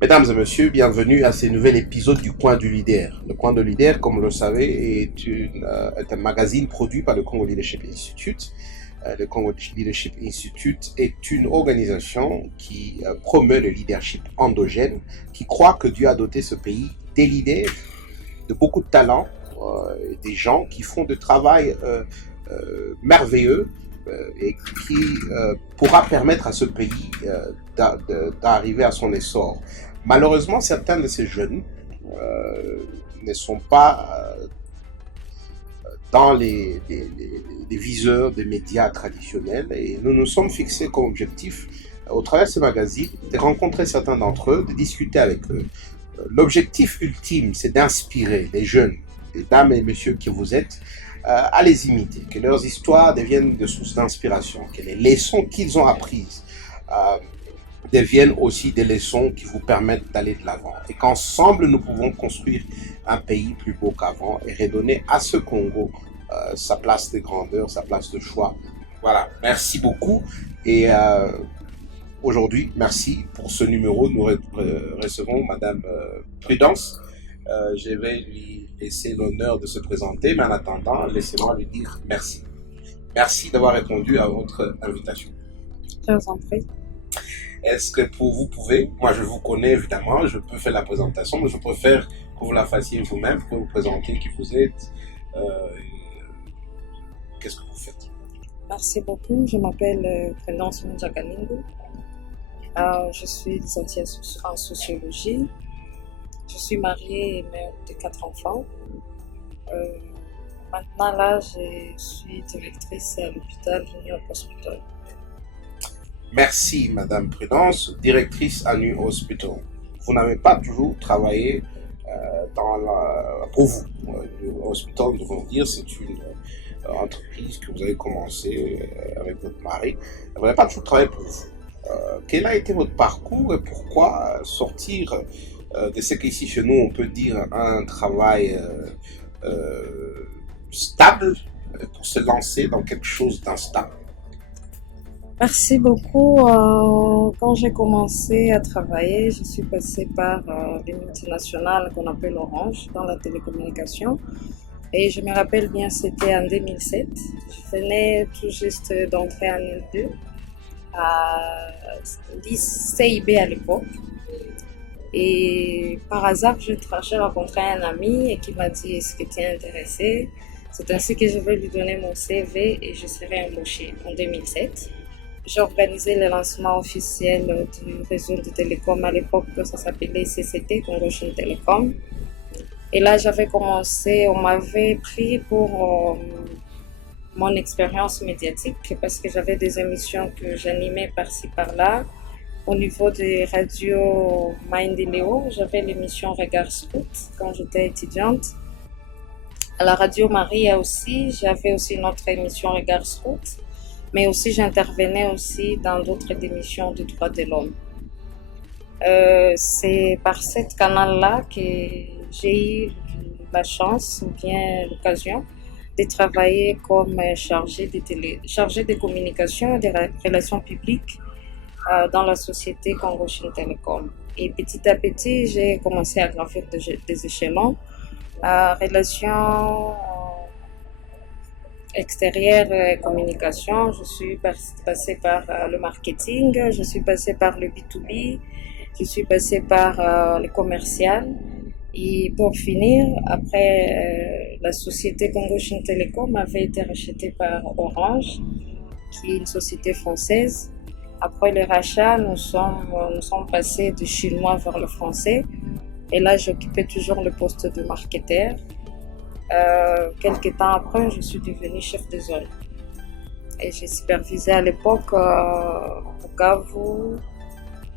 Mesdames et messieurs, bienvenue à ce nouvel épisode du Coin du Leader. Le Coin du Leader, comme vous le savez, est un magazine produit par le Congo Leadership Institute. Le Congo Leadership Institute est une organisation qui promeut le leadership endogène, qui croit que Dieu a doté ce pays des leaders, de beaucoup de talents, des gens qui font du travail merveilleux et qui pourra permettre à ce pays d'arriver à son essor. Malheureusement, certains de ces jeunes ne sont pas dans les viseurs des médias traditionnels et nous nous sommes fixés comme objectif, au travers de ce magazine, de rencontrer certains d'entre eux, de discuter avec eux. L'objectif ultime, c'est d'inspirer les jeunes, les dames et messieurs que vous êtes, à les imiter, que leurs histoires deviennent de sources d'inspiration, que les leçons qu'ils ont apprises deviennent aussi des leçons qui vous permettent d'aller de l'avant. Et qu'ensemble, nous pouvons construire un pays plus beau qu'avant et redonner à ce Congo sa place de grandeur, sa place de choix. Voilà, merci beaucoup. Et aujourd'hui, merci pour ce numéro. Nous recevons Madame Prudence. Je vais lui laisser l'honneur de se présenter, mais en attendant, laissez-moi lui dire merci. Merci d'avoir répondu à votre invitation. Je vous en prie. Est-ce que vous pouvez, moi je vous connais évidemment, je peux faire la présentation, mais je préfère que vous la fassiez vous-même, que vous présentez qui vous êtes, qu'est-ce que vous faites? Merci beaucoup. Je m'appelle Prudence Njakalingo. Je suis licenciée en sociologie. Je suis mariée et mère de 4 enfants. Maintenant là, je suis directrice à l'hôpital Junior Hospital. Merci Madame Prudence, directrice à New Hospital. Vous n'avez pas toujours travaillé pour vous. New Hospital, nous devons dire, c'est une entreprise que vous avez commencé avec votre mari. Vous n'avez pas toujours travaillé pour vous. Quel a été votre parcours et pourquoi sortir de ce qu'ici chez nous on peut dire un travail stable pour se lancer dans quelque chose d'instable? Merci beaucoup. Quand j'ai commencé à travailler, je suis passée par les multinationales qu'on appelle Orange dans la télécommunication. Et je me rappelle bien, c'était en 2007. Je venais tout juste d'entrer en L2 à CIB à l'époque. Et par hasard, j'ai rencontré un ami et qui m'a dit est-ce que tu es intéressé? C'est ainsi que je vais lui donner mon CV et je serai embauchée en 2007. J'ai organisé le lancement officiel du réseau de télécom à l'époque, ça s'appelait CCT, Congo Chine Télécom. Et là, j'avais commencé, on m'avait pris pour mon expérience médiatique parce que j'avais des émissions que j'animais par-ci par-là. Au niveau des radios Maendeleo, j'avais l'émission Regard Scout quand j'étais étudiante. À la radio Maria aussi, j'avais aussi notre émission Regard Scout. Mais aussi j'intervenais aussi dans d'autres émissions de droits de l'homme. C'est par cette canal-là que j'ai eu la chance ou bien l'occasion de travailler comme chargée de communication et des relations publiques dans la société Congo Chine Télécom. Et petit à petit, j'ai commencé à gravir des échelons. Relations extérieur et communication, je suis passée par le marketing, je suis passée par le B2B, je suis passée par le commercial. Et pour finir, après, la société Congo Chine Télécom avait été rachetée par Orange, qui est une société française. Après le rachat, nous sommes passés du chinois vers le français. Et là, j'occupais toujours le poste de marketeur. Quelques temps après, je suis devenue chef de zone. Et j'ai supervisé à l'époque Bukavu,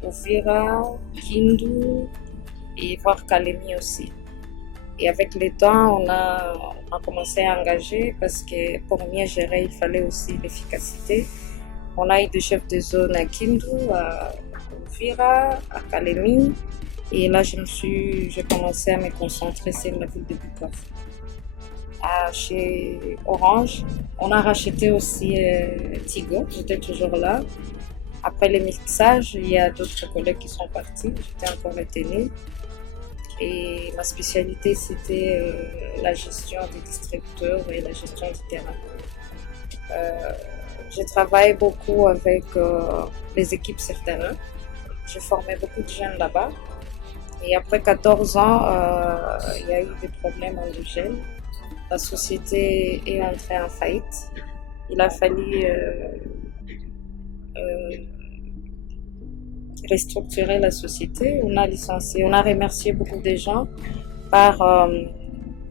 Uvira, Kindu et voire Kalemi aussi. Et avec le temps, on a commencé à engager parce que pour mieux gérer, il fallait aussi l'efficacité. On a eu des chefs de zone à Kindu, à Uvira, à Kalemi. Et là, j'ai commencé à me concentrer sur la ville de Bukavu. Chez Orange, on a racheté aussi Tigo, j'étais toujours là. Après le mixage, il y a d'autres collègues qui sont partis. J'étais encore retenue. Et ma spécialité, c'était la gestion des distributeurs et la gestion du terrain. Je travaille beaucoup avec les équipes sur terrain. Je formais beaucoup de jeunes là-bas. Et après 14 ans, il y a eu des problèmes endogènes. La société est entrée en faillite. Il a fallu restructurer la société. On a licencié, on a remercié beaucoup de gens.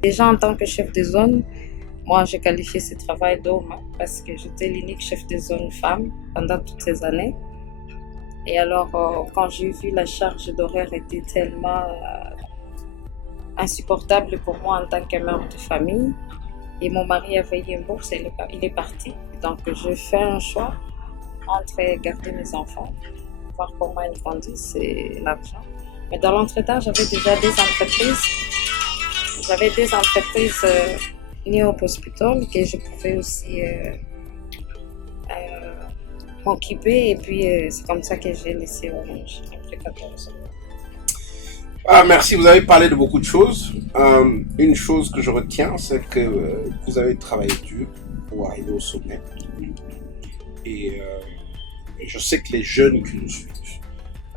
Déjà en tant que chef de zone, moi j'ai qualifié ce travail d'homme parce que j'étais l'unique chef de zone femme pendant toutes ces années. Et alors quand j'ai vu la charge d'horaire était tellement insupportable pour moi en tant que mère de famille, et mon mari avait eu une bourse, il est parti. Donc je fais un choix entre garder mes enfants, voir comment ils grandissent et l'argent. Mais dans l'entretemps, j'avais déjà des entreprises. J'avais des entreprises New Hope Hospital que je pouvais aussi m'occuper. Et puis c'est comme ça que j'ai laissé Orange après 14 ans. Ah, merci, vous avez parlé de beaucoup de choses. Une chose que je retiens, c'est que vous avez travaillé dur pour arriver au sommet. Et je sais que les jeunes qui nous suivent,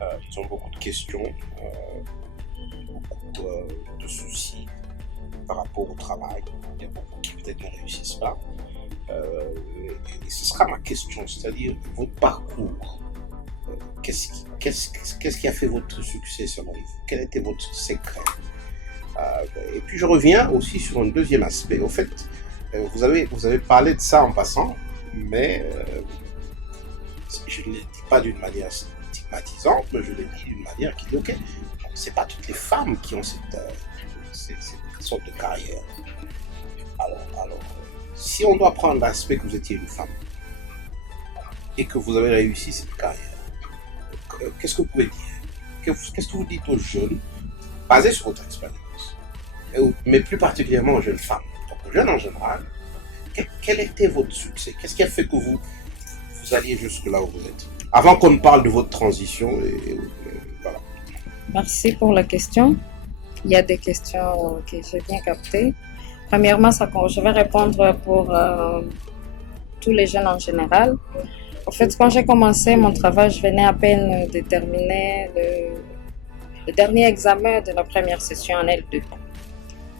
ils ont beaucoup de questions, beaucoup de soucis par rapport au travail. Il y a beaucoup qui peut-être ne réussissent pas. Et ce sera ma question, c'est-à-dire votre parcours. Qu'est-ce qui a fait votre succès selon vous? Quel était votre secret? Et puis je reviens aussi sur un deuxième aspect. Au fait, vous avez parlé de ça en passant, mais je ne le dis pas d'une manière stigmatisante, mais je le dis d'une manière qui dit ok, c'est pas toutes les femmes qui ont cette sorte de carrière. Alors, si on doit prendre l'aspect que vous étiez une femme et que vous avez réussi cette carrière, qu'est-ce que vous pouvez dire? Qu'est-ce que vous dites aux jeunes, basé sur votre expérience, mais plus particulièrement aux jeunes femmes, donc aux jeunes en général, quel était votre succès? Qu'est-ce qui a fait que vous alliez jusque là où vous êtes? Avant qu'on ne parle de votre transition, voilà. Merci pour la question. Il y a des questions que j'ai bien captées. Premièrement, je vais répondre pour tous les jeunes en général. En fait, quand j'ai commencé mon travail, je venais à peine de terminer le dernier examen de la première session en L2.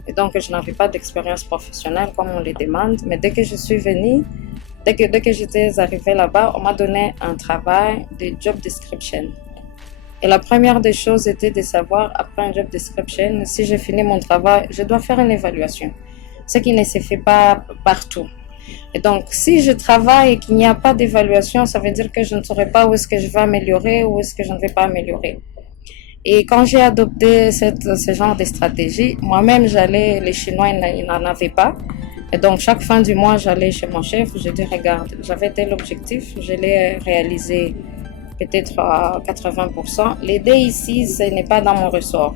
Et donc, je n'avais pas d'expérience professionnelle comme on les demande. Mais dès que je suis venue, dès que j'étais arrivée là-bas, on m'a donné un travail de job description. Et la première des choses était de savoir, après un job description, si j'ai fini mon travail, je dois faire une évaluation. Ce qui ne se fait pas partout. Et donc, si je travaille et qu'il n'y a pas d'évaluation, ça veut dire que je ne saurais pas où est-ce que je vais améliorer ou où est-ce que je ne vais pas améliorer. Et quand j'ai adopté ce genre de stratégie, moi-même, les Chinois, ils n'en avaient pas. Et donc, chaque fin du mois, j'allais chez mon chef, je dis, regarde, j'avais tel objectif, je l'ai réalisé peut-être à 80%. L'aider ici, ce n'est pas dans mon ressort.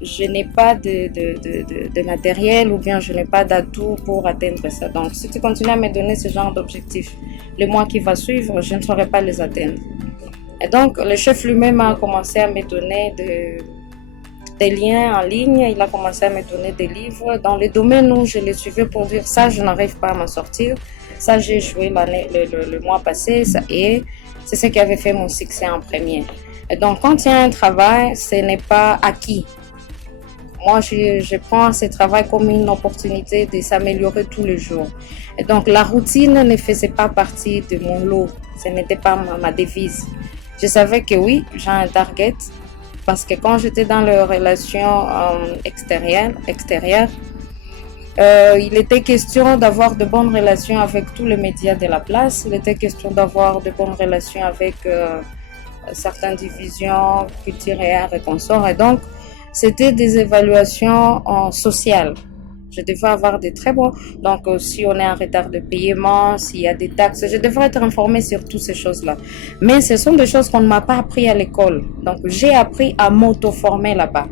Je n'ai pas de matériel ou bien je n'ai pas d'atout pour atteindre ça. Donc, si tu continues à me donner ce genre d'objectifs, le mois qui va suivre, je ne saurais pas les atteindre. Et donc, le chef lui-même a commencé à me donner des liens en ligne. Il a commencé à me donner des livres dans les domaines où je les suivais pour dire ça, je n'arrive pas à m'en sortir. Ça, j'ai échoué le mois passé et c'est ce qui avait fait mon succès en premier. Et donc, quand il y a un travail, ce n'est pas acquis. Moi, je prends ce travail comme une opportunité de s'améliorer tous les jours. Et donc, la routine ne faisait pas partie de mon lot. Ce n'était pas ma devise. Je savais que oui, j'ai un target. Parce que quand j'étais dans les relations extérieures, il était question d'avoir de bonnes relations avec tous les médias de la place. Il était question d'avoir de bonnes relations avec certaines divisions, culture et art et consorts. Et donc, c'était des évaluations sociales. Je devais avoir des très bons. Donc, si on est en retard de paiement, s'il y a des taxes, je devrais être informée sur toutes ces choses-là. Mais ce sont des choses qu'on ne m'a pas appris à l'école. Donc, j'ai appris à m'auto-former là-bas.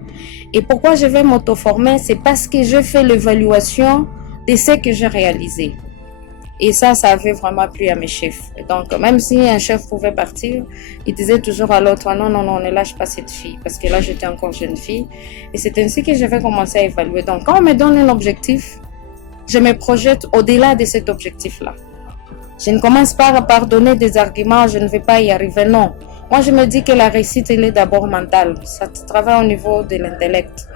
Et pourquoi je vais m'auto-former? C'est parce que je fais l'évaluation de ce que j'ai réalisé. Et ça avait vraiment plu à mes chefs. Donc, même si un chef pouvait partir, il disait toujours à l'autre, non, non, non, ne lâche pas cette fille. Parce que là, j'étais encore jeune fille. Et c'est ainsi que je vais commencer à évaluer. Donc, quand on me donne un objectif, je me projette au-delà de cet objectif-là. Je ne commence pas par donner des arguments, je ne vais pas y arriver, non. Moi, je me dis que la réussite, elle est d'abord mentale. Ça travaille au niveau de l'intellect.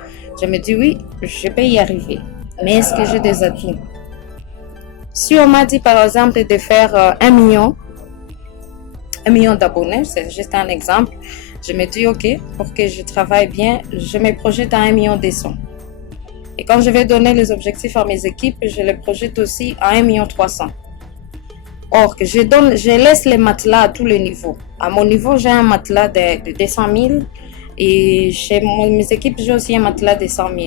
Je me dis, oui, je peux y arriver. Mais est-ce que j'ai des atouts? Si on m'a dit, par exemple, de faire 1 million d'abonnés, c'est juste un exemple, je me dis, OK, pour que je travaille bien, je me projette à 1 million de sons. Et quand je vais donner les objectifs à mes équipes, je les projette aussi à 1 million 300. Or, que je laisse les matelas à tous les niveaux. À mon niveau, j'ai un matelas de 200 000 et chez mes équipes, j'ai aussi un matelas de 100 000.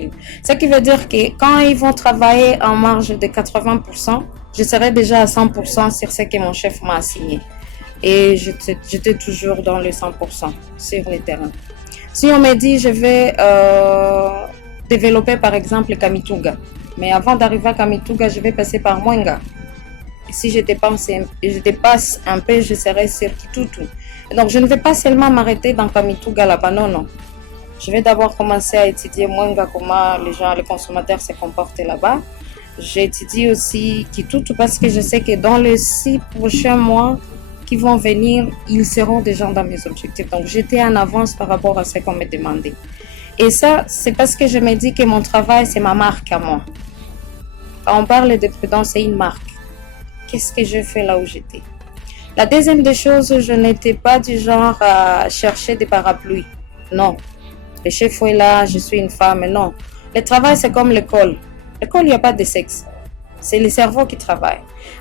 Ce qui veut dire que quand ils vont travailler en marge de 80%, je serai déjà à 100% sur ce que mon chef m'a assigné. Et j'étais toujours dans les 100% sur le terrain. Si on me dit, je vais développer par exemple Kamituga, mais avant d'arriver à Kamituga, je vais passer par Mwenga. Et si je dépasse un peu, je serai sur Kitutu. Donc, je ne vais pas seulement m'arrêter dans Kamituga là-bas, non, non. Je vais d'abord commencer à étudier Mwenga, comment les consommateurs se comportent là-bas. J'étudie aussi Kitutu parce que je sais que dans les 6 prochains mois qui vont venir, ils seront déjà dans mes objectifs. Donc, j'étais en avance par rapport à ce qu'on me demandait. Et ça, c'est parce que je me dis que mon travail, c'est ma marque à moi. Quand on parle de prudence, c'est une marque. Qu'est-ce que je fais là où j'étais? La deuxième des choses, je n'étais pas du genre à chercher des parapluies. Non. Le chef est là, je suis une femme. Non. Le travail, c'est comme l'école. L'école, il n'y a pas de sexe. C'est le cerveau qui travaille.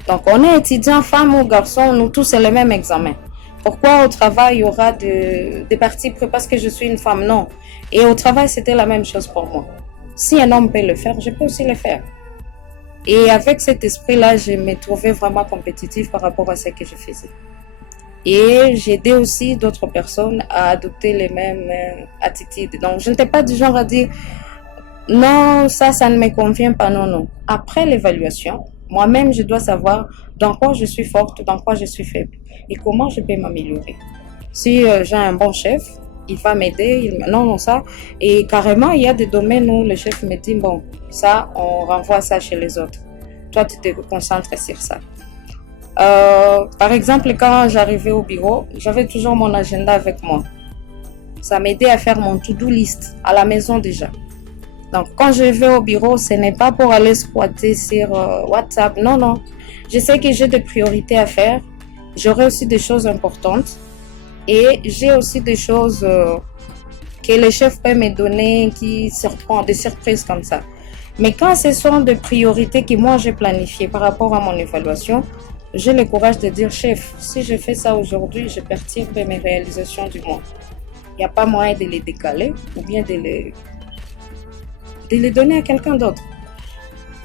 Donc, on est étudiant, femme ou garçon, nous tous, c'est le même examen. Pourquoi au travail, il y aura des parties pris parce que je suis une femme? Non. Et au travail, c'était la même chose pour moi. Si un homme peut le faire, je peux aussi le faire. Et avec cet esprit-là, je me trouvais vraiment compétitive par rapport à ce que je faisais. Et j'ai aidé aussi d'autres personnes à adopter les mêmes attitudes. Donc, je n'étais pas du genre à dire non, ça ne me convient pas, non, non. Après l'évaluation, moi-même, je dois savoir dans quoi je suis forte, dans quoi je suis faible et comment je peux m'améliorer. Si j'ai un bon chef, il va m'aider, non, ça. Et carrément, il y a des domaines où le chef me dit, bon, ça, on renvoie ça chez les autres. Toi, tu te concentres sur ça. Par exemple, quand j'arrivais au bureau, j'avais toujours mon agenda avec moi. Ça m'aidait à faire mon to-do list à la maison déjà. Donc, quand je vais au bureau, ce n'est pas pour aller squatter sur WhatsApp. Non, non. Je sais que j'ai des priorités à faire. J'aurai aussi des choses importantes. Et j'ai aussi des choses que le chef peut me donner qui surprend, des surprises comme ça. Mais quand ce sont des priorités que moi j'ai planifiées par rapport à mon évaluation, j'ai le courage de dire, chef, si je fais ça aujourd'hui, je perturbe mes réalisations du mois. Il n'y a pas moyen de les décaler ou bien de les donner à quelqu'un d'autre.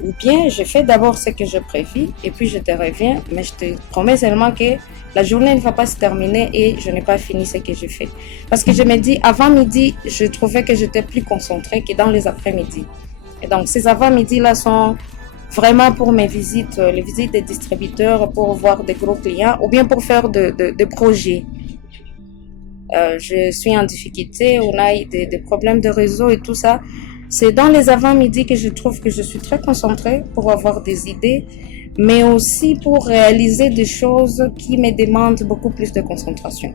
Ou bien je fais d'abord ce que je prévis et puis je te reviens, mais je te promets seulement que la journée ne va pas se terminer et je n'ai pas fini ce que je fais. Parce que je me dis, avant midi, je trouvais que j'étais plus concentrée que dans les après-midi. Et donc ces avant-midi-là sont vraiment pour mes visites, les visites des distributeurs, pour voir des gros clients ou bien pour faire des projets. Je suis en difficulté, on a des problèmes de réseau et tout ça. C'est dans les avant-midi que je trouve que je suis très concentrée pour avoir des idées, mais aussi pour réaliser des choses qui me demandent beaucoup plus de concentration.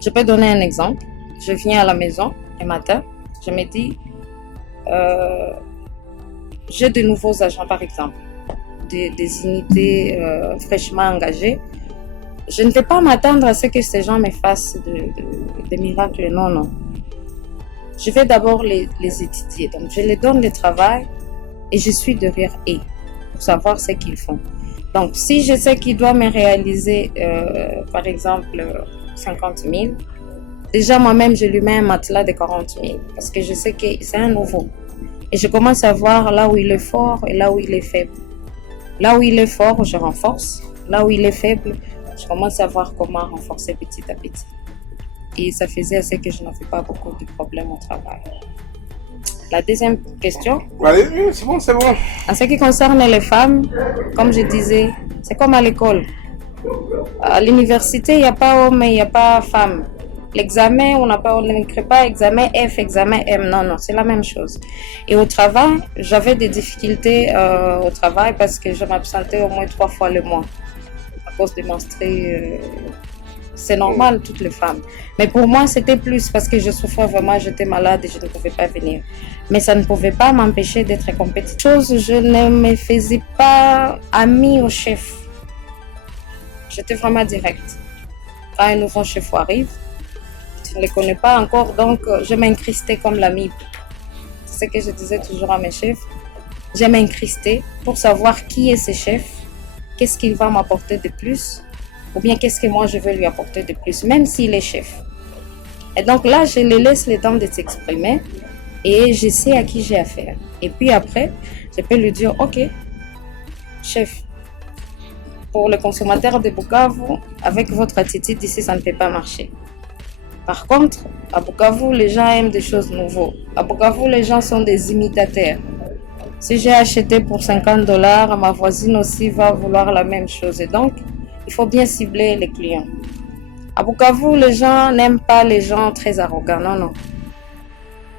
Je peux donner un exemple. Je viens à la maison un matin, je me dis, j'ai de nouveaux agents par exemple, des unités fraîchement engagées. Je ne vais pas m'attendre à ce que ces gens me fassent des miracles, non, non. Je vais d'abord les étudier. Donc, je les donne le travail et je suis derrière eux pour savoir ce qu'ils font. Donc, si je sais qu'ils doivent me réaliser, par exemple, 50 000, déjà moi-même, je lui mets un matelas de 40 000 parce que je sais que c'est un nouveau. Et je commence à voir là où il est fort et là où il est faible. Là où il est fort, je renforce. Là où il est faible, je commence à voir comment renforcer petit à petit. Et ça faisait à ce que je n'avais pas beaucoup de problèmes au travail. La deuxième question. Allez, c'est bon, c'est bon. En ce qui concerne les femmes, comme je disais, c'est comme à l'école. À l'université, il n'y a pas homme et il n'y a pas femme. L'examen, on n'écrit pas examen F, examen M. Non, non, c'est la même chose. Et au travail, j'avais des difficultés au travail parce que je m'absentais au moins 3 fois le mois à cause des menstrues. C'est normal, toutes les femmes. Mais pour moi, c'était plus parce que je souffrais vraiment, j'étais malade et je ne pouvais pas venir. Mais ça ne pouvait pas m'empêcher d'être compétitive. Je ne me faisais pas amie au chef. J'étais vraiment directe. Quand un nouveau chef arrive, tu ne les connais pas encore, donc je m'incristais comme l'ami. C'est ce que je disais toujours à mes chefs. Je m'incristais pour savoir qui est ce chef, qu'est-ce qu'il va m'apporter de plus, ou bien qu'est-ce que moi je veux lui apporter de plus, même s'il est chef. Et donc là, je les laisse le temps de s'exprimer et je sais à qui j'ai affaire. Et puis après, je peux lui dire, ok, chef, pour le consommateur de Bukavu, avec votre attitude ici, ça ne peut pas marcher. Par contre, à Bukavu, les gens aiment des choses nouvelles. À Bukavu, les gens sont des imitateurs. Si j'ai acheté pour $50, ma voisine aussi va vouloir la même chose. Et donc, il faut bien cibler les clients. À Bukavu, les gens n'aiment pas les gens très arrogants. Non, non.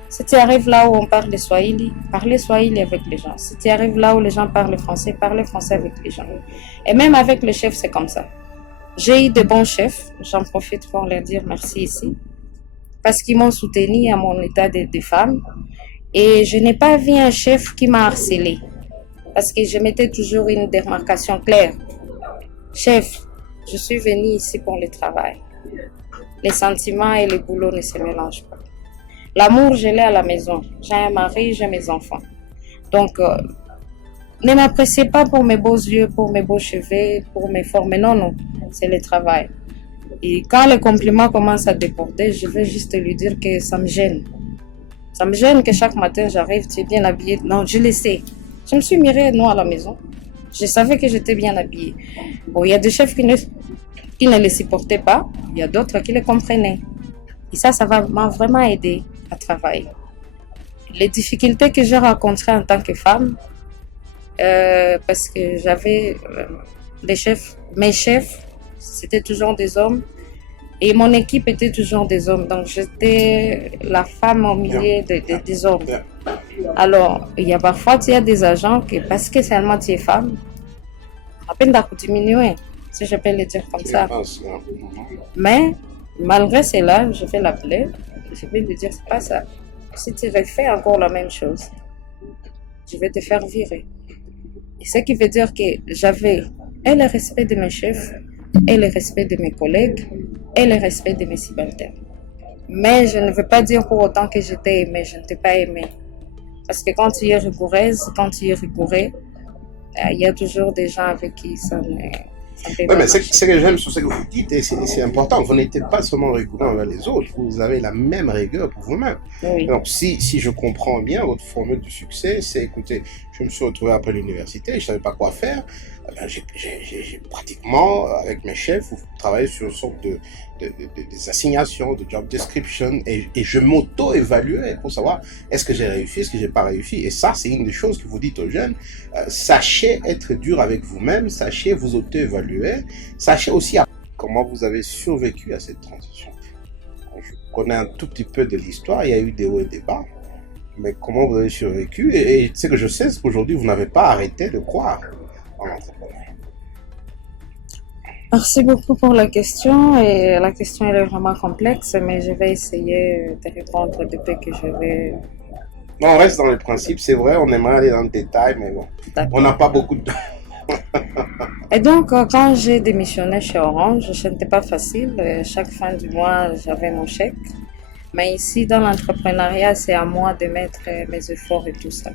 Si tu arrives là où on parle Swahili, parlez Swahili avec les gens. Si tu arrives là où les gens parlent français, parlez français avec les gens. Et même avec le chef, c'est comme ça. J'ai eu de bons chefs, j'en profite pour leur dire merci ici, parce qu'ils m'ont soutenu à mon état de femme. Et je n'ai pas vu un chef qui m'a harcelé, parce que je mettais toujours une démarcation claire. Chef, je suis venue ici pour le travail. Les sentiments et le boulot ne se mélangent pas. L'amour, je l'ai à la maison. J'ai un mari, j'ai mes enfants. Donc, ne m'appréciez pas pour mes beaux yeux, pour mes beaux cheveux, pour mes formes. Non, non, c'est le travail. Et quand les compliments commencent à déborder, je vais juste lui dire que ça me gêne. Ça me gêne que chaque matin j'arrive, tu es bien habillée. Non, je le sais. Je me suis mirée, non, à la maison. Je savais que j'étais bien habillée. Bon, il y a des chefs qui ne les supportaient pas. Il y a d'autres qui les comprenaient. Et ça m'a vraiment aidé à travailler. Les difficultés que j'ai rencontrées en tant que femme, parce que j'avais mes chefs, c'était toujours des hommes. Et mon équipe était toujours des hommes. Donc, j'étais la femme au milieu des hommes. Alors, il y a parfois, tu as des agents que, parce que seulement tu es femme, à peine d'à diminuer, si je peux le dire comme ça. Mais, malgré cela, je vais l'appeler. Je vais lui dire, c'est pas ça. Si tu refais encore la même chose, je vais te faire virer. Et ce qui veut dire que j'avais et le respect de mes chefs, et le respect de mes collègues, et le respect de mes subalternes. Mais je ne veux pas dire pour autant que je t'ai aimé, je ne t'ai pas aimé. Parce que quand tu es rigoureuse, quand tu es rigoureux, il y a toujours des gens avec qui ça ne peut pas marcher. Ce que j'aime sur ce que vous dites, et c'est important, vous n'êtes pas seulement rigoureux envers les autres, vous avez la même rigueur pour vous-même. Oui. Donc si je comprends bien, votre formule de succès, c'est écoutez, je me suis retrouvé après l'université, je ne savais pas quoi faire, j'ai pratiquement, avec mes chefs, travaillé sur une sorte des assignations, de job description, et je m'auto-évaluais pour savoir est-ce que j'ai réussi, est-ce que j'ai pas réussi. Et ça, c'est une des choses que vous dites aux jeunes. Sachez être dur avec vous-même, sachez vous auto-évaluer, sachez aussi comment vous avez survécu à cette transition. Je connais un tout petit peu de l'histoire, il y a eu des hauts et des bas, mais comment vous avez survécu. Et ce que je sais, c'est qu'aujourd'hui, vous n'avez pas arrêté de croire en l'entrepreneuriat. Merci beaucoup pour la question. Et la question elle est vraiment complexe, mais je vais essayer de répondre depuis que je vais. On reste dans le principe, c'est vrai, on aimerait aller dans le détail, mais bon, on n'a pas beaucoup de temps. Et donc, quand j'ai démissionné chez Orange, ce n'était pas facile. Chaque fin du mois, j'avais mon chèque. Mais ici, dans l'entrepreneuriat, c'est à moi de mettre mes efforts et tout ça.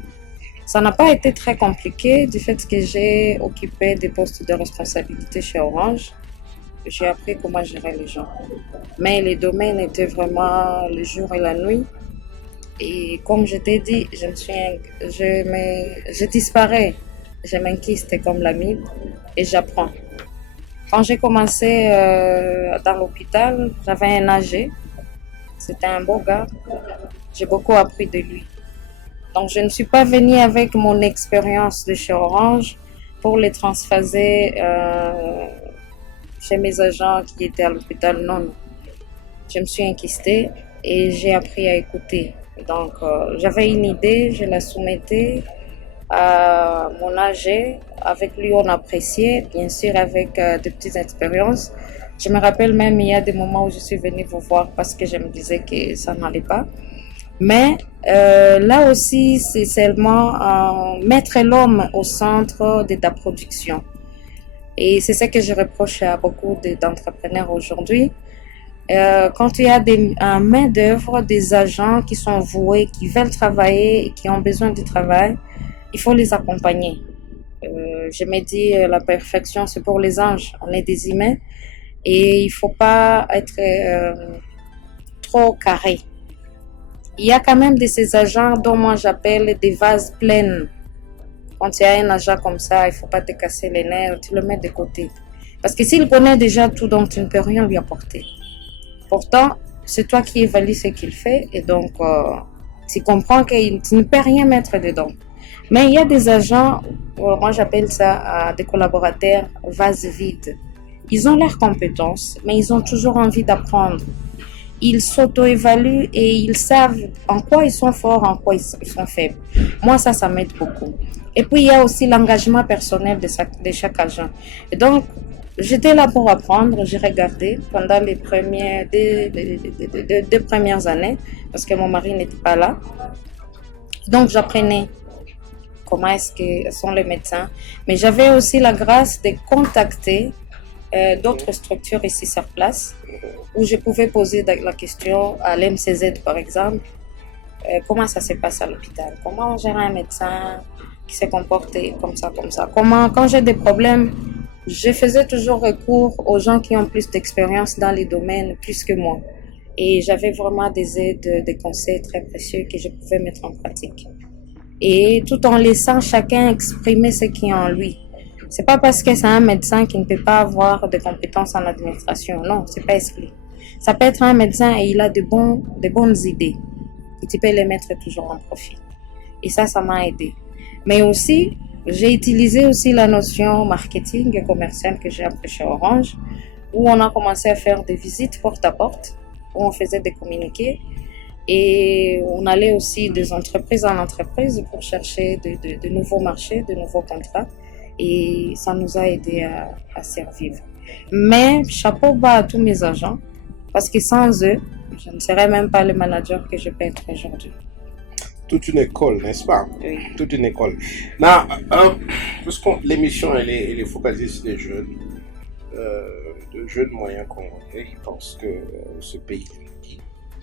Ça n'a pas été très compliqué du fait que j'ai occupé des postes de responsabilité chez Orange. J'ai appris comment gérer les gens. Mais les domaines étaient vraiment le jour et la nuit. Et comme je t'ai dit, je disparais. Je m'inquiste comme l'ami et j'apprends. Quand j'ai commencé dans l'hôpital, j'avais un âgé. C'était un beau gars. J'ai beaucoup appris de lui. Donc, je ne suis pas venue avec mon expérience de chez Orange pour les transphaser chez mes agents qui étaient à l'hôpital. Non, non. Je me suis enquistée et j'ai appris à écouter. Donc, j'avais une idée, je la soumettais à mon âgé. Avec lui, on appréciait, bien sûr, avec de petites expériences. Je me rappelle même, il y a des moments où je suis venue vous voir parce que je me disais que ça n'allait pas. Mais là aussi, c'est seulement mettre l'homme au centre de ta production. Et c'est ce que je reproche à beaucoup d'entrepreneurs aujourd'hui. Quand il y a un main-d'œuvre, des agents qui sont voués, qui veulent travailler et qui ont besoin du travail, il faut les accompagner. Je me dis, la perfection, c'est pour les anges. On est des humains et il ne faut pas être trop carré. Il y a quand même de ces agents dont moi j'appelle des vases pleins. Quand il y a un agent comme ça, il ne faut pas te casser les nerfs, tu le mets de côté. Parce que s'il connaît déjà tout, donc tu ne peux rien lui apporter. Pourtant, c'est toi qui évalues ce qu'il fait et donc tu comprends que tu ne peux rien mettre dedans. Mais il y a des agents, moi j'appelle ça des collaborateurs vases vides. Ils ont leurs compétences, mais ils ont toujours envie d'apprendre. Ils s'auto-évaluent et ils savent en quoi ils sont forts, en quoi ils sont faibles. Moi, ça m'aide beaucoup. Et puis, il y a aussi l'engagement personnel de chaque agent. Et donc, j'étais là pour apprendre. J'ai regardé pendant les deux premières années, parce que mon mari n'était pas là. Donc, j'apprenais comment est-ce que sont les médecins. Mais j'avais aussi la grâce de contacter d'autres structures ici sur place où je pouvais poser la question à l'MCZ par exemple, comment ça se passe à l'hôpital, comment on gère un médecin qui se comporte comme ça, quand j'ai des problèmes, je faisais toujours recours aux gens qui ont plus d'expérience dans les domaines plus que moi et j'avais vraiment des aides, des conseils très précieux que je pouvais mettre en pratique et tout en laissant chacun exprimer ce qui est en lui. C'est pas parce que c'est un médecin qui ne peut pas avoir de compétences en administration. Non, c'est pas exclu. Ça peut être un médecin et il a de bonnes idées. Et tu peux les mettre toujours en profit. Et ça m'a aidé. Mais aussi, j'ai utilisé aussi la notion marketing et commercial que j'ai appris chez Orange, où on a commencé à faire des visites porte à porte, où on faisait des communiqués. Et on allait aussi des entreprises en entreprise pour chercher de nouveaux marchés, de nouveaux contrats. Et ça nous a aidé à survivre. Mais chapeau bas à tous mes agents, parce que sans eux, je ne serais même pas le manager que je peux être aujourd'hui. Toute une école, n'est-ce pas? Oui. Toute une école. Là, parce que l'émission, elle est focalisée sur les jeunes, de jeunes moyens congolais qui pensent que ce pays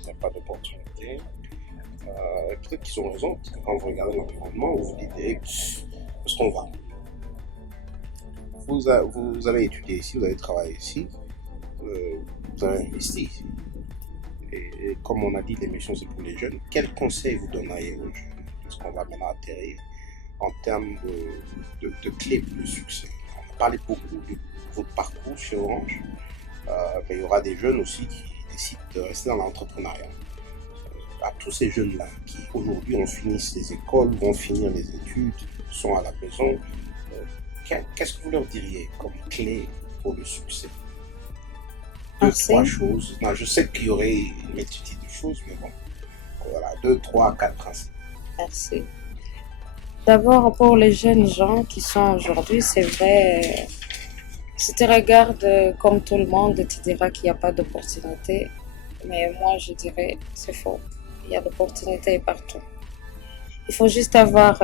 n'a pas d'opportunité. Peut-être qu'ils ont raison, parce que quand vous regardez l'environnement, vous vous dites, où est-ce qu'on va? Vous avez étudié ici, vous avez travaillé ici, vous avez investi ici. Et comme on a dit, l'émission c'est pour les jeunes. Quels conseils vous donneriez aux jeunes? Parce qu'on va maintenant atterrir en termes de clés pour le succès. On a parlé beaucoup de votre parcours chez Orange, mais il y aura des jeunes aussi qui décident de rester dans l'entrepreneuriat. À tous ces jeunes-là qui aujourd'hui ont fini les écoles, vont finir les études, sont à la maison, qu'est-ce que vous leur diriez comme clé pour le succès? Trois choses. Non, je sais qu'il y aurait une multitude de choses, mais bon, voilà, 2, 3, 4 principes. Merci. D'abord, pour les jeunes gens qui sont aujourd'hui, c'est vrai, si tu regardes comme tout le monde, tu diras qu'il n'y a pas d'opportunité. Mais moi, je dirais c'est faux. Il y a d'opportunités partout. Il faut juste avoir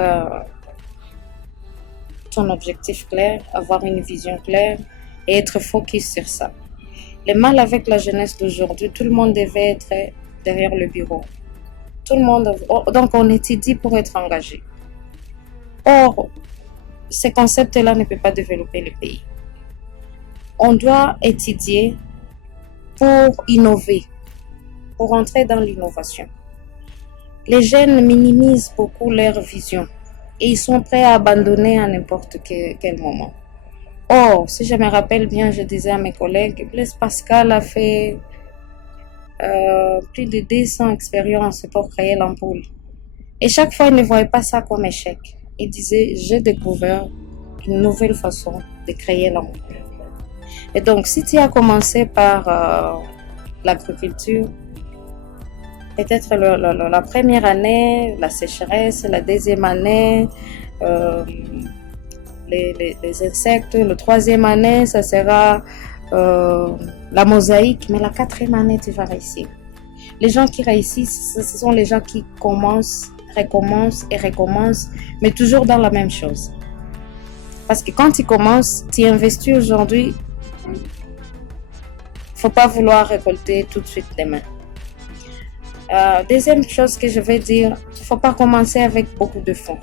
ton objectif clair, avoir une vision claire et être focus sur ça. Le mal avec la jeunesse d'aujourd'hui, tout le monde devait être derrière le bureau. Tout le monde, donc on étudie pour être engagé. Or, ces concepts-là ne peuvent pas développer le pays. On doit étudier pour innover, pour entrer dans l'innovation. Les jeunes minimisent beaucoup leur vision et ils sont prêts à abandonner à n'importe quel moment. Or, si je me rappelle bien, je disais à mes collègues, Blaise Pascal a fait plus de 200 expériences pour créer l'ampoule. Et chaque fois, il ne voyait pas ça comme échec. Il disait, j'ai découvert une nouvelle façon de créer l'amour. Et donc, si tu as commencé par l'agriculture, peut-être la première année, la sécheresse, la deuxième année, les insectes, la troisième année, ça sera la mosaïque, mais la quatrième année, tu vas réussir. Les gens qui réussissent, ce sont les gens qui commencent, recommencent et recommencent, mais toujours dans la même chose. Parce que quand tu commences, tu investis aujourd'hui, il ne faut pas vouloir récolter tout de suite demain. Deuxième chose que je vais dire, il ne faut pas commencer avec beaucoup de fonds.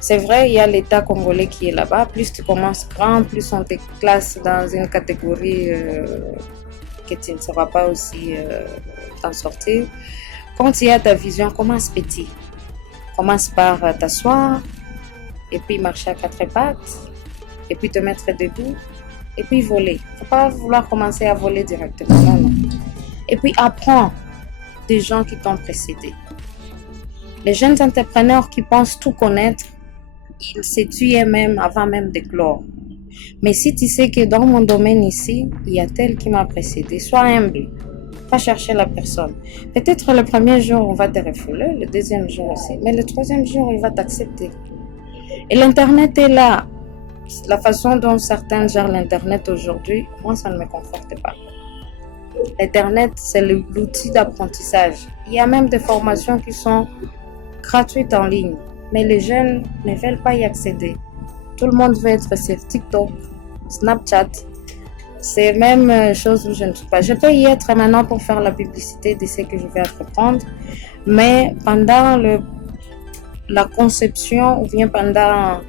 C'est vrai, il y a l'État congolais qui est là-bas. Plus tu commences grand, plus on te classe dans une catégorie que tu ne sauras pas aussi t'en sortir. Quand tu as ta vision, commence petit. Commence par t'asseoir, et puis marcher à quatre pattes, et puis te mettre debout, et puis voler. Il ne faut pas vouloir commencer à voler directement, non. Et puis apprends des gens qui t'ont précédé. Les jeunes entrepreneurs qui pensent tout connaître, ils se tuent même avant même d'éclore. Mais si tu sais que dans mon domaine ici, il y a tel qui m'a précédé, sois humble. Pas chercher la personne. Peut-être le premier jour, on va te refouler, le deuxième jour aussi, mais le troisième jour, il va t'accepter. Et l'Internet est là. La façon dont certains gèrent l'Internet aujourd'hui, moi, ça ne me conforte pas. L'Internet, c'est l'outil d'apprentissage. Il y a même des formations qui sont gratuites en ligne, mais les jeunes ne veulent pas y accéder. Tout le monde veut être sur TikTok, Snapchat. C'est même chose où je ne suis pas. Je peux y être maintenant pour faire la publicité de ce que je vais entreprendre, mais pendant la conception ou bien pendant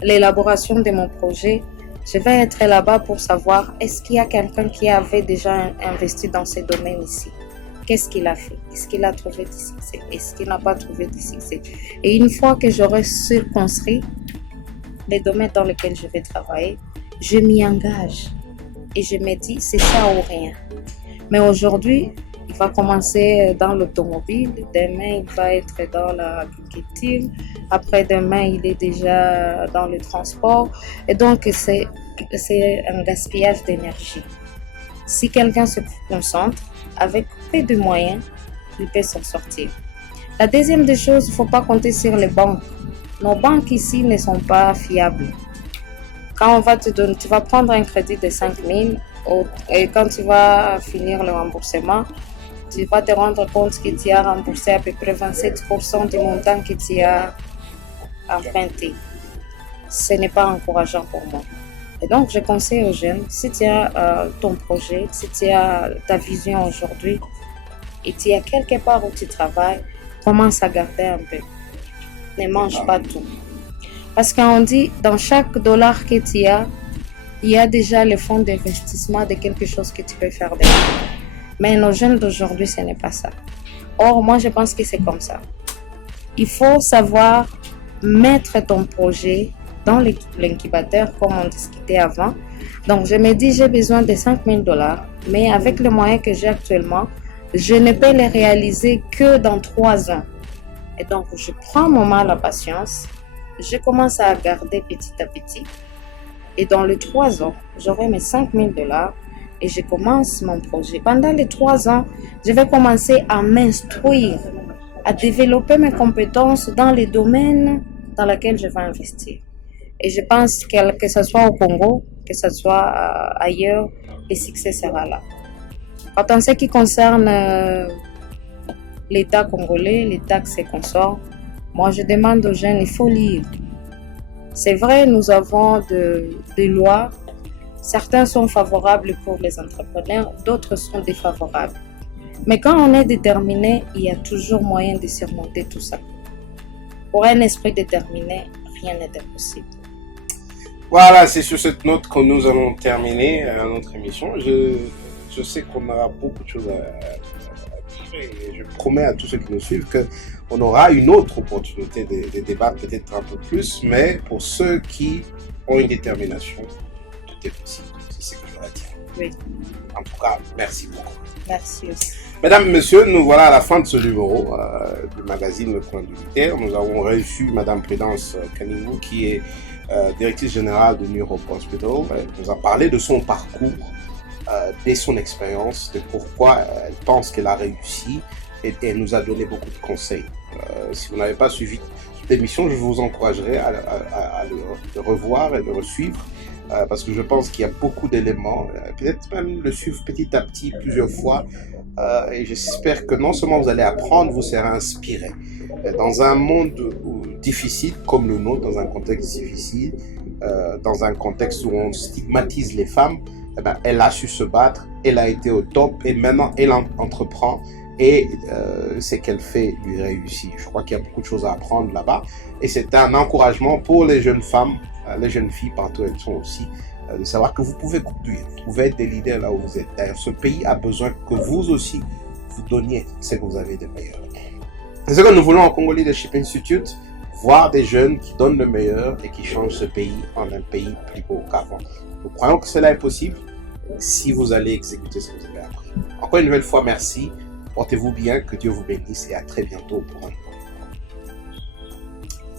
l'élaboration de mon projet, je vais être là-bas pour savoir est-ce qu'il y a quelqu'un qui avait déjà investi dans ces domaines ici. Qu'est-ce qu'il a fait? Est-ce qu'il a trouvé du succès? Est-ce qu'il n'a pas trouvé du succès? Et une fois que j'aurai circonscrit les domaines dans lesquels je vais travailler, je m'y engage. Et je me dis, c'est ça ou rien. Mais aujourd'hui, il va commencer dans l'automobile, demain il va être dans l'agriculture, après-demain il est déjà dans le transport. Et donc c'est un gaspillage d'énergie. Si quelqu'un se concentre, avec peu de moyens, il peut s'en sortir. La deuxième des choses, il ne faut pas compter sur les banques. Nos banques ici ne sont pas fiables. Quand on va te donner, tu vas prendre un crédit de 5 000 et quand tu vas finir le remboursement, tu vas te rendre compte que tu as remboursé à peu près 27% du montant que tu as emprunté. Ce n'est pas encourageant pour moi. Et donc, je conseille aux jeunes, si tu as ton projet, si tu as ta vision aujourd'hui et tu as quelque part où tu travailles, commence à garder un peu. Ne mange pas tout. Parce qu'on dit, dans chaque dollar que tu as, il y a déjà le fonds d'investissement de quelque chose que tu peux faire derrière. Mais nos jeunes d'aujourd'hui, ce n'est pas ça. Or, moi, je pense que c'est comme ça. Il faut savoir mettre ton projet dans l'incubateur, comme on discutait avant. Donc, je me dis, j'ai besoin de 5 000 $, mais avec les moyens que j'ai actuellement, je ne peux les réaliser que dans 3 ans. Et donc, je prends mon mal à patience, je commence à garder petit à petit. Et dans les 3 ans, j'aurai mes 5 000 $ et je commence mon projet. Pendant les 3 ans, je vais commencer à m'instruire, à développer mes compétences dans les domaines dans lesquels je vais investir. Et je pense que ce soit au Congo, que ce soit ailleurs, le succès sera là. Quand en ce qui concerne l'État congolais, les taxes et consorts, moi je demande aux jeunes, il faut lire. C'est vrai, nous avons des lois. Certains sont favorables pour les entrepreneurs, d'autres sont défavorables. Mais quand on est déterminé, il y a toujours moyen de surmonter tout ça. Pour un esprit déterminé, rien n'est impossible. Voilà, c'est sur cette note que nous allons terminer notre émission. Je sais qu'on aura beaucoup de choses à dire et je promets à tous ceux qui nous suivent qu'on aura une autre opportunité de débattre peut-être un peu plus, mais pour ceux qui ont une détermination, tout est possible. C'est ce que je voudrais dire. Oui. En tout cas, merci beaucoup. Merci aussi. Mesdames, Messieurs, nous voilà à la fin de ce numéro du magazine Le Coin du Leader. Nous avons reçu Madame Prudence Kaningou, qui est directrice générale de New Hope Hospital. Elle nous a parlé de son parcours, de son expérience, de pourquoi elle pense qu'elle a réussi, et elle nous a donné beaucoup de conseils. Si vous n'avez pas suivi cette émission, je vous encouragerai à le revoir et le suivre. Parce que je pense qu'il y a beaucoup d'éléments, peut-être même le suivre petit à petit, plusieurs fois, et j'espère que non seulement vous allez apprendre, vous serez inspiré. Dans un monde difficile comme le nôtre, dans un contexte difficile, dans un contexte où on stigmatise les femmes, eh ben, elle a su se battre, elle a été au top, et maintenant elle entreprend, et ce qu'elle fait lui réussit. Je crois qu'il y a beaucoup de choses à apprendre là-bas, et c'est un encouragement pour les jeunes femmes, les jeunes filles, partout où elles sont aussi, de savoir que vous pouvez conduire, vous pouvez être des leaders là où vous êtes. D'ailleurs, ce pays a besoin que vous aussi, vous donniez ce que vous avez de meilleur. C'est ce que nous voulons au Congo Leadership Institute, voir des jeunes qui donnent le meilleur et qui changent ce pays en un pays plus beau qu'avant. Nous croyons que cela est possible si vous allez exécuter ce que vous avez appris. Encore une nouvelle fois, merci. Portez-vous bien, que Dieu vous bénisse et à très bientôt pour un